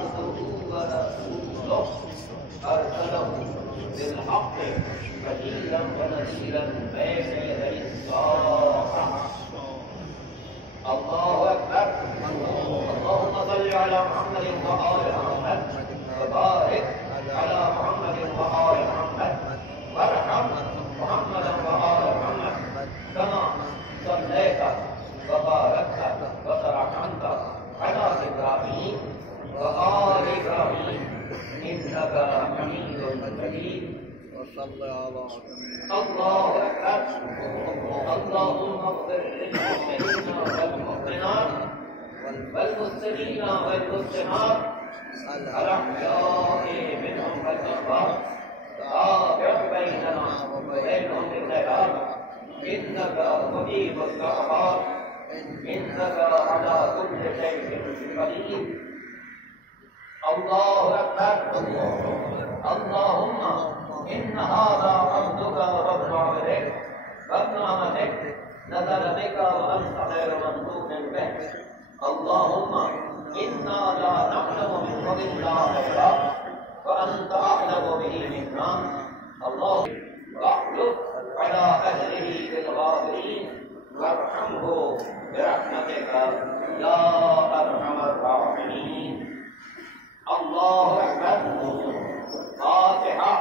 عبده ورسوله أرسله بالحق بشيرا ونذيرا بين يدي الساعة. الله أكبر. اللهم صل على محمد وآل محمد وبارك على محمد وآل محمد وارحم محمدا وآل محمد كما صليت وباركت وترحمت على إبراهيم وآل إبراهيم إنك حميد مجيد. وصل على الله أكبر. اللهم اغفر للمؤمنين والمؤمنات والمسلمين والمسلمات الأحياء منهم والأموات تابع بيننا وبينهم بالخيرات إنك مجيب الدعوات إنك على كل شيء قدير. الله أكبر. اللهم إن هذا عبدك ورب عبدك وابن أمتك نزل بك وأنت خير منصوب به. اللهم إنا لا نعلم منه إلا خيرا وأنت أعلم به منا. اللهم واحلف على أهله بالغابرين وارحمه برحمتك يا أرحم الراحمين. الله أكبر. فاتحة.